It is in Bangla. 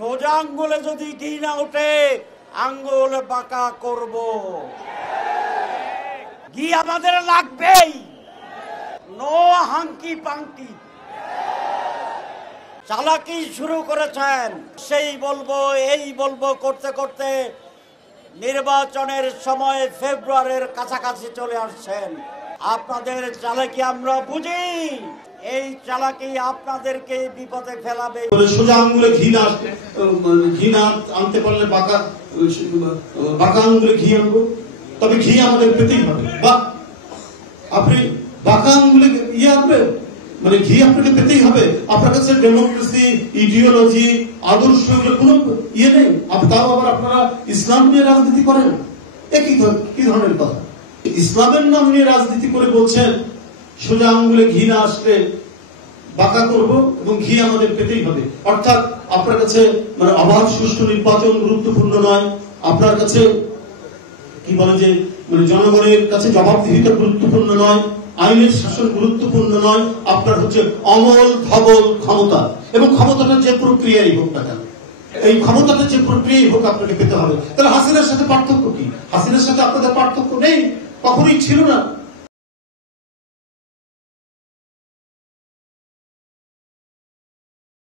সোজা আঙ্গুলে যদি ঘি না ওঠে আঙ্গুল বাঁকা করব। ঘি আমাদের লাগবেই, নো হাঙ্কি পাঙ্কি। চালাকি শুরু করেছেন, সেই বলবো এই বলবো করতে করতে নির্বাচনের সময় ফেব্রুয়ারির কাছাকাছি চলে আসছেন। আপনাদের চালাকি আমরা বুঝি, এই চালাকি আপনাদেরকে বিপদে ফেলাবে। সোজা আঙ্গুলে ঘি না আনতে পারলে বাঁকা আঙ্গুলে ঘি আনবো, তবে ঘি আমাদের পেতেই হবে। বা আপনি বাঁকা আঙ্গুলে আনবেন, মানে ঘি আপনাকে পেতেই হবে। আপনার কাছে ডেমোক্রেসি, ইডিওলজি, আদর্শ এগুলো কোনো নেই, তাও আবার আপনারা ইসলাম নিয়ে রাজনীতি করেন। কি ধরনের কথা? ইসলামের নাম নিয়ে রাজনীতি করে বলছেন সোজা আঙ্গুলে ঘি না আসলে বাঁকা করব এবং ঘি আমাদের পেতেই হবে। অর্থাৎ আপনার কাছে মানে অবাধ সুষ্ঠু নির্বাচন গুরুত্বপূর্ণ নয়, আপনার কাছে কি বলে যে মানে জনগণের কাছে জবাবদিহিতা গুরুত্বপূর্ণ নয়, আইনের শাসন গুরুত্বপূর্ণ নয়, আপনার হচ্ছে অমল ধবল ক্ষমতা, এবং ক্ষমতাটা যে প্রক্রিয়াই হোক না কেন, এই ক্ষমতাটা যে প্রক্রিয়াই হোক আপনাকে পেতে হবে। তাহলে হাসিনার সাথে পার্থক্য কি? হাসিনার সাথে আপনাদের পার্থক্য নেই, কখনোই ছিল না।